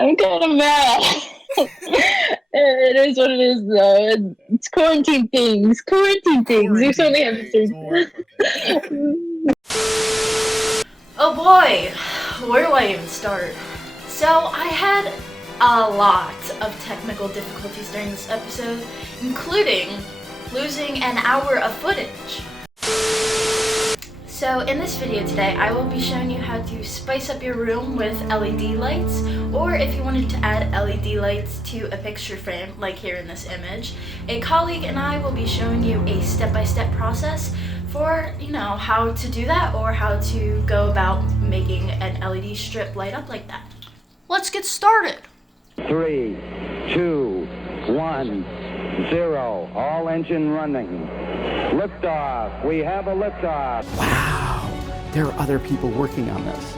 I'm kind of mad. It is what it is, though. It's quarantine things. Quarantine things. There's Quarantine only have things. Well, okay. Oh boy, where do I even start? So I had a lot of technical difficulties during this episode, including losing an hour of footage. So in this video today, I will be showing you how to spice up your room with LED lights, or if you wanted to add LED lights to a picture frame, like here in this image, a colleague and I will be showing you a step-by-step process for, how to do that, or how to go about making an LED strip light up like that. Let's get started! 3, 2, 1, 0. All engine running. Liftoff. We have a liftoff. Wow, there are other people working on this.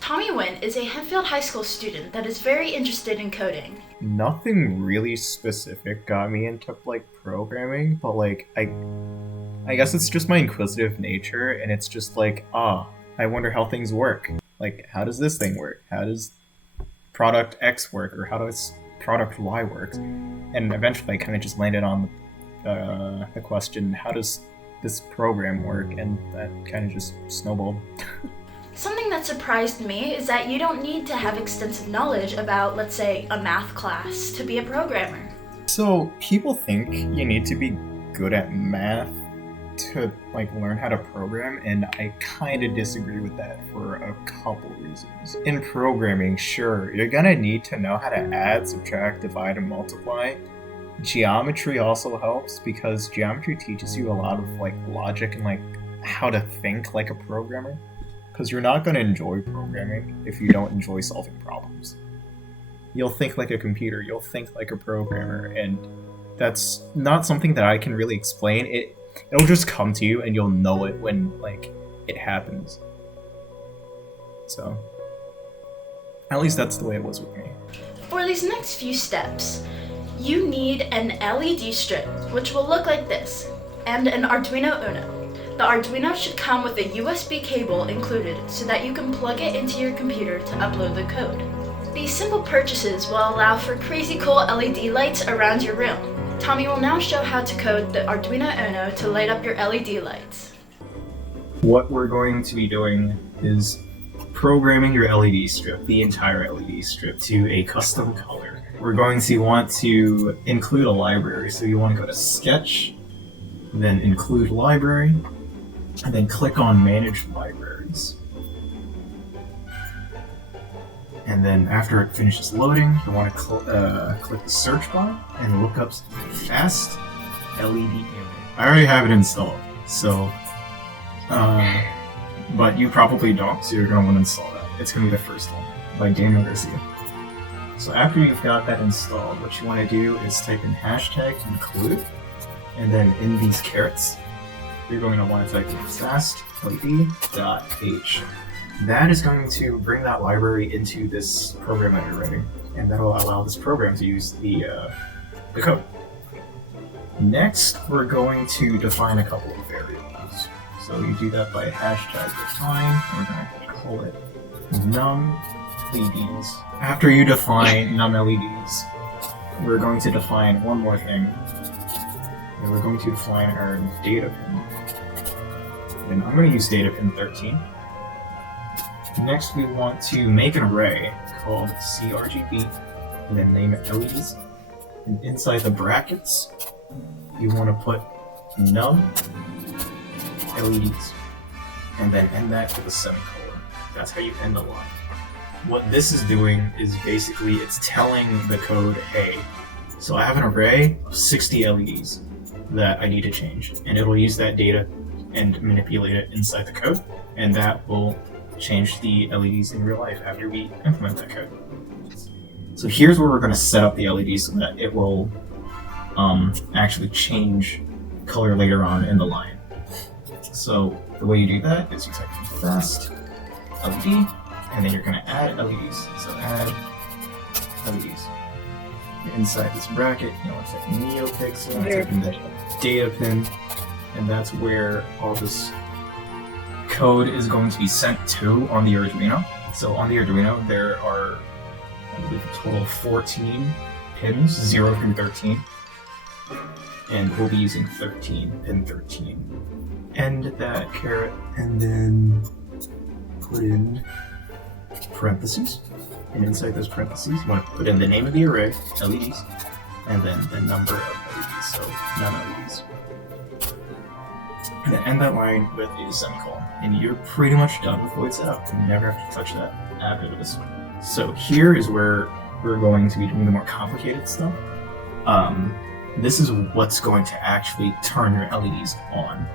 Tommy Nguyen is a Henfield High School student that is very interested in coding. Nothing really specific got me into programming, but I guess it's just my inquisitive nature, and it's just I wonder how things work. Like, how does this thing work? How does product X work, or how does product Y work? And eventually I kind of just landed on the question, how does this program work? And that kind of just snowballed. Something that surprised me is that you don't need to have extensive knowledge about, let's say, a math class to be a programmer. So people think you need to be good at math to learn how to program, and I kind of disagree with that for a couple reasons. In programming, sure, you're gonna need to know how to add, subtract, divide, and multiply. Geometry also helps because geometry teaches you a lot of logic and how to think like a programmer. Because you're not going to enjoy programming if you don't enjoy solving problems. You'll think like a computer, you'll think like a programmer, and that's not something that I can really explain. It'll just come to you and you'll know it when it happens. So, at least that's the way it was with me. For these next few steps, you need an LED strip, which will look like this, and an Arduino Uno. The Arduino should come with a USB cable included so that you can plug it into your computer to upload the code. These simple purchases will allow for crazy cool LED lights around your room. Tommy will now show how to code the Arduino Uno to light up your LED lights. What we're going to be doing is programming your LED strip, the entire LED strip, to a custom color. We're going to want to include a library, so you want to go to Sketch, then include library, and then click on Manage Libraries. And then after it finishes loading, you want to click the search bar and look up Fast LED Image. I already have it installed, so but you probably don't, so you're going to want to install that. It's going to be the first one, by Daniel Garcia. So after you've got that installed, what you want to do is type in #include, and then in these carets, you're going to want to type in fastled.h. That is going to bring that library into this program that you're writing, and that'll allow this program to use the code. Next, we're going to define a couple of variables. So you do that by #define. We're going to call it num LEDs. After you define num LEDs, we're going to define one more thing. And we're going to define our data pin. And I'm going to use data pin 13. Next, we want to make an array called CRGB, and then name it LEDs. And inside the brackets, you want to put num LEDs, and then end that with a semicolon. That's how you end the line. What this is doing is basically it's telling the code, hey, so I have an array of 60 LEDs that I need to change, and it'll use that data and manipulate it inside the code, and that will change the LEDs in real life after we implement that code. So here's where we're going to set up the LEDs so that it will actually change color later on in the line. So the way you do that is you type in fast LED, and then you're going to add LEDs. So add LEDs. Inside this bracket, you want to type NeoPixel, and type in the data pin, and that's where all this code is going to be sent to on the Arduino. So on the Arduino, there are, I believe, a total of 14 pins, 0 through 13, and we'll be using 13, pin 13. End that caret, and then put in parentheses. And inside those parentheses, you want to put in the name of the array, LEDs, and then the number of LEDs, so non-LEDs. And then end that line with a semicolon. And you're pretty much done with void setup. You never have to touch that after this. So here is where we're going to be doing the more complicated stuff. This is what's going to actually turn your LEDs on.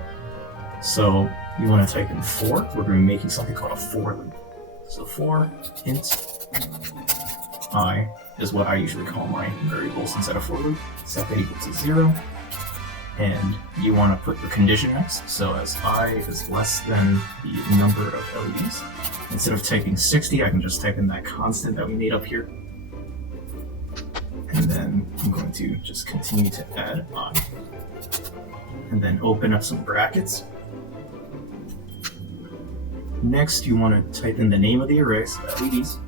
So you want to type in for. We're going to be making something called a for loop. So for int I is what I usually call my variables inside a for loop. Set that equal to 0. And you want to put the condition next. So as I is less than the number of LEDs, instead of typing 60, I can just type in that constant that we made up here. And then I'm going to just continue to add I. And then open up some brackets. Next, you want to type in the name of the array, so LEDs,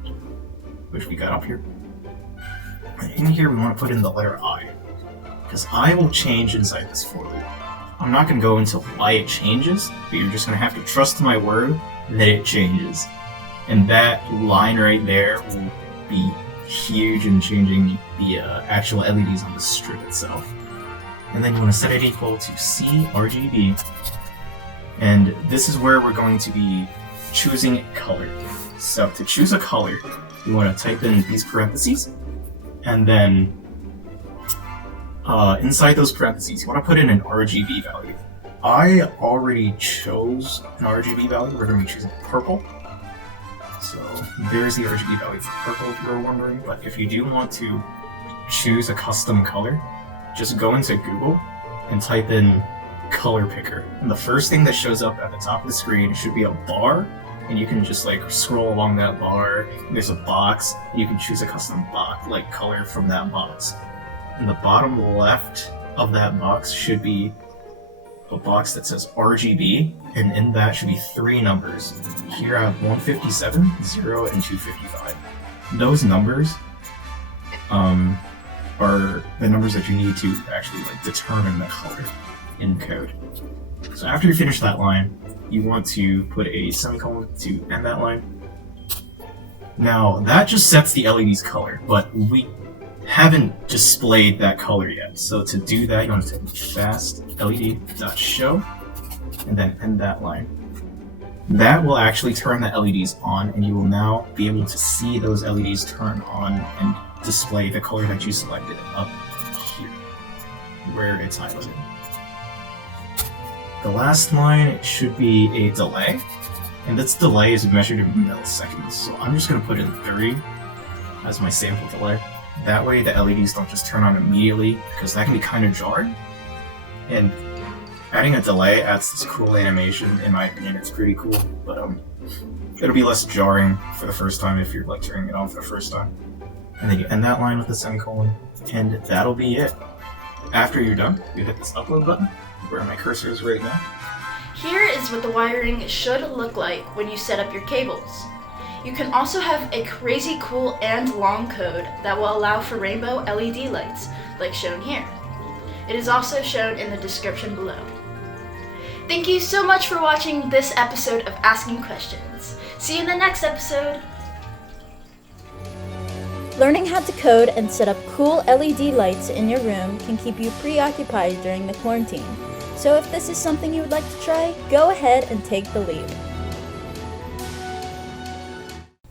which we got up here. And in here, we want to put in the letter I, because I will change inside this for loop. I'm not going to go into why it changes, but you're just going to have to trust my word that it changes. And that line right there will be huge in changing the actual LEDs on the strip itself. And then you want to set it equal to CRGB. And this is where we're going to be choosing a color. So to choose a color, you want to type in these parentheses, and then inside those parentheses, you want to put in an RGB value. I already chose an RGB value. We're going to be choosing purple. So there's the RGB value for purple, if you were wondering. But if you do want to choose a custom color, just go into Google and type in color picker. And the first thing that shows up at the top of the screen should be a bar, and you can just like scroll along that bar. There's a box. You can choose a custom box, like color from that box. In the bottom left of that box should be a box that says RGB, and in that should be 3 numbers. Here I have 157, 0, and 255. Those numbers are the numbers that you need to actually like determine the color in code. So after you finish that line, you want to put a semicolon to end that line. Now that just sets the LED's color, but we haven't displayed that color yet. So to do that, you want to type fast led.show and then end that line. That will actually turn the LEDs on, and you will now be able to see those LEDs turn on and display the color that you selected up here, where it's highlighted. The last line should be a delay, and this delay is measured in milliseconds. So I'm just going to put in 3 as my sample delay. That way the LEDs don't just turn on immediately, because that can be kind of jarring. And adding a delay adds this cool animation. In my opinion, it's pretty cool, but it'll be less jarring for the first time if you're like turning it on for the first time. And then you end that line with a semicolon, and that'll be it. After you're done, you hit this upload button, where my cursor is right now. Here is what the wiring should look like when you set up your cables. You can also have a crazy cool and long code that will allow for rainbow LED lights, like shown here. It is also shown in the description below. Thank you so much for watching this episode of Asking Questions. See you in the next episode! Learning how to code and set up cool LED lights in your room can keep you preoccupied during the quarantine. So if this is something you would like to try, go ahead and take the lead.